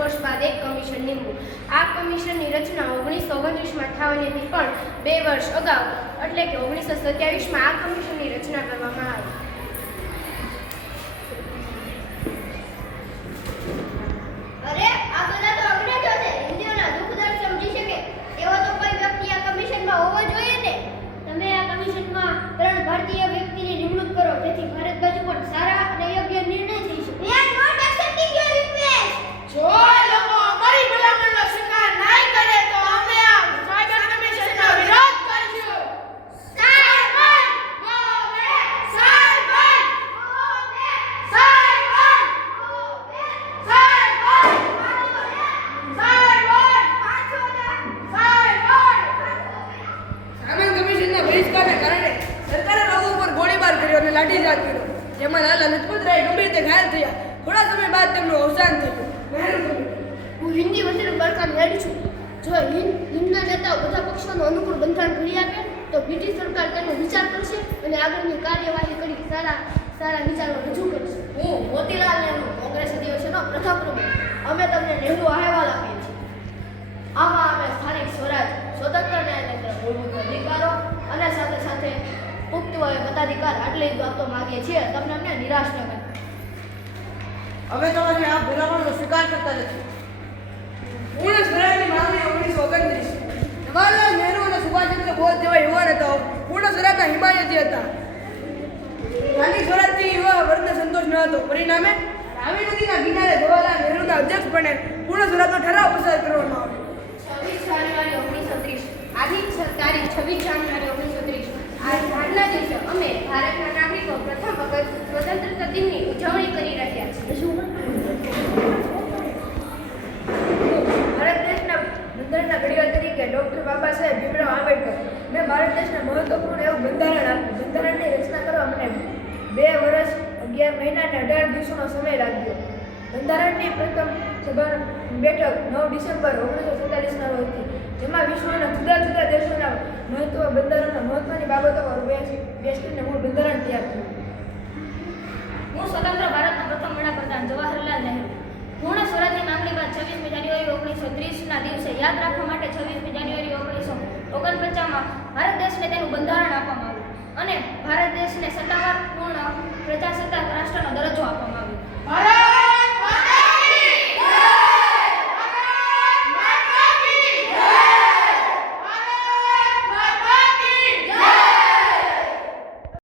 વર્ષ બાદ એક કમિશન નીમવું. આ કમિશનની રચના 1929માં થવાની હતી, પણ 2 વર્ષ અગાઉ એટલે કે 1927માં આ કમિશનની રચના કરવામાં આવી. અરે આ બધા તો અંગ્રેજો છે. હિન્દીઓના દુઃખ દર્દ સમજી શકે એવો તો કોઈ વ્યક્તિ આ કમિશનમાં હોવો જોઈએ ને. તમે આ કમિશનમાં 3 ભારતીય વ્યક્તિની નિમણૂક કરો, જેથી ભારત બાજુ પણ સારા અને યોગ્ય નિર્ણય થઈ શકે. We are not accepting your request. જો લોકો અમારી ભલામણનો સ્વીકાર નહીં કરે તો અમે આ સાયબર કમિશનનો વિરોધ કરીશું. Cyber go back. Cyber go back. Cyber go back. Cyber Simon કમિશનના બહિષ્કારને કારણે સરકારે લોકો પર ગોળીબાર કર્યો અને લાઠીચાર્જ કર્યો, જેમાં લાલા લજપતરાય ગંભીર રીતે ઘાયલ થયા. થોડા સમય બાદ તેમનું અવસાન થયું. હું હિન્દી વચન બળકામ હેડ છું. જો હિન્દના નેતાઓ બધા પક્ષોનો અનુકૂળ બંધારણ ઘડી આપે તો બ્રિટિશ સરકાર તેનો વિચાર કરશે અને આગળની કાર્યવાહી કરી સારા વિચારો રજૂ કરશે. હું મોતીલાલ નહેરુ, કોંગ્રેસ અધિવેશનનો પ્રથમ પ્રમુખ. અમે તમને નહેરુ અહેવાલ આપીએ છીએ. આમાં અમે સ્થાનિક સ્વરાજ, સ્વતંત્ર ન્યાયતંત્ર, મૂળભૂત અધિકારો અને સાથે સાથે પુખ્ત વયે મતાધિકાર આટલી જ વાતો માંગીએ છીએ. તમને અમને નિરાશ ન કરે. અમે તમારી આ ભલામણનો સ્વીકાર કરતા નથી. પૂર્ણ સ્વરાજની માંગણી 1929. જવાહરલાલ નહેરુ અને સુભાષચંદ્ર બોઝ જેવા યુવાન હતા પૂર્ણ સ્વરાજના હિમાયતી હતા. સ્થાનિક સ્વરાજથી યુવા વર્ગને સંતોષ ન હતો. પરિણામે રાવી નદીના કિનારે જવાહરલાલ નહેરુના અધ્યક્ષપણે પૂર્ણ સ્વરાજનો ઠરાવ પસાર કરવામાં આવ્યો. 26 જાન્યુઆરી 1930 આજની તારીખ 26 જાન્યુઆરી 1930 આજના દિવસે અમે ભારતના નાગરિકો પ્રથમ વખત સ્વતંત્રતા દિનની ઉજવણી કરી રહ્યા છીએ. ભારત દેશના બંધારણના ઘડિયાળ તરીકે ડૉક્ટર બાબા સાહેબ ભીમરાવ આંબેડકર મેં ભારત દેશના મહત્વપૂર્ણ એવું બંધારણ આપ્યું. બંધારણની રચના કરવા મને 2 વર્ષ 11 મહિના અને 18 દિવસોનો સમય લાગ્યો. બંધારણની પ્રથમ સભાની બેઠક 9 ડિસેમ્બર 1947ના રોજ હતી, જેમાં વિશ્વના જુદા જુદા દેશોના બંધારણના મહત્વની બાબતો પર બેસીને મૂળ બંધારણ તૈયાર થયું. હું સ્વતંત્ર ભારતના પ્રથમ વડાપ્રધાન જવાહરલાલ નહેરુ. પૂર્ણ સ્વરાજની માંગણી બાદ 26મી જાન્યુઆરી 1930ના દિવસે યાદ રાખવા માટે 26મી જાન્યુઆરી 1949માં ભારત દેશને તેનું બંધારણ આપવામાં આવ્યું અને ભારત દેશને સત્તાવાર